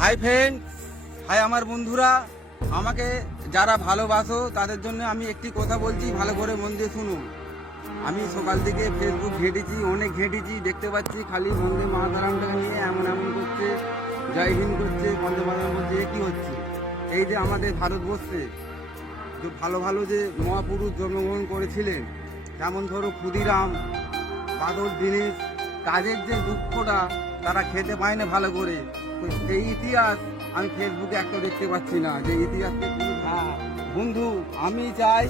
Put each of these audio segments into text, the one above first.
Hi friend, high আমার বন্ধুরা, আমাকে যারা ভালোবাসো তাদের জন্য আমি একটি কথা বলছি, ভালো করে মন দিয়ে শুনুন। আমি সকাল থেকে ফেসবুক ঘেঁটেছি, অনেক ঘেঁটেছি, দেখতে পাচ্ছি খালি বন্দে মাতারামটাকে নিয়ে এমন এমন করছে, জয় হিন্দ করছে, বন্দে মাতারাম করছে। এ কী হচ্ছে? এই যে আমাদের ভারতবর্ষে যে ভালো ভালো যে মহাপুরুষ জন্মগ্রহণ করেছিলেন, যেমন ধরো ক্ষুদিরাম, বাদল দীনেশ, কাজের যে দুঃখটা তারা খেতে পায় না ভালো করে, তো এই ইতিহাস আমি ফেসবুকে একটা দেখতে পাচ্ছি না। যে ইতিহাসকে বন্ধু, আমি চাই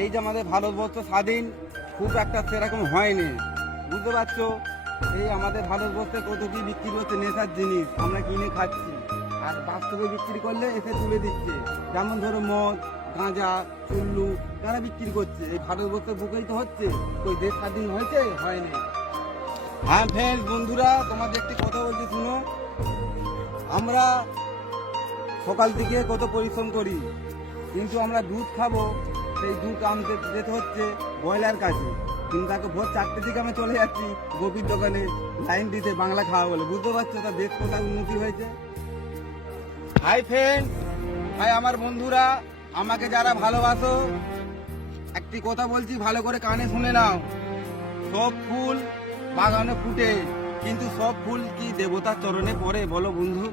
এই যে আমাদের ভারতবর্ষ স্বাধীন খুব একটা সেরকম হয়নি, বুঝতে পারছো? এই আমাদের ভারতবর্ষে কত কি বিক্রি হচ্ছে নেশার জিনিস, আমরা কিনে খাচ্ছি, আর বাস্তবে বিক্রি করলে এসে তুলে দিচ্ছে। যেমন ধরো মদ, গাঁজা, চুল্লু, তারা বিক্রি করছে। এই ভারতবর্ষের বুকেই তো হচ্ছে। ওই দেশ স্বাধীন হয়েছে? হয়নি। হ্যাঁ ফ্রেন্ড, বন্ধুরা, তোমাদের একটি কথা বলছি শুনো। আমরা সকাল থেকে কত পরিশ্রম করি, কিন্তু আমরা দুধ খাবো, সেই দুধ আনতে যেতে হচ্ছে ব্রয়লার কাছে, কিন্তু তাকে ভোর 4টে থেকে আমরা চলে যাচ্ছি গোপীর দোকানে লাইন দিতে বাংলা খাওয়া বলে। বুঝতে পারছো তার দেশ কোথায় উন্নতি হয়েছে? হাই ফ্রেন্ড, হাই আমার বন্ধুরা, আমাকে যারা ভালোবাসো, একটি কথা বলছি, ভালো করে কানে শুনে নাও। সব ফুল বাগানে ফুটে, কিন্তু সব ফুল কি দেবতার চরণে পড়ে বলো বন্ধু?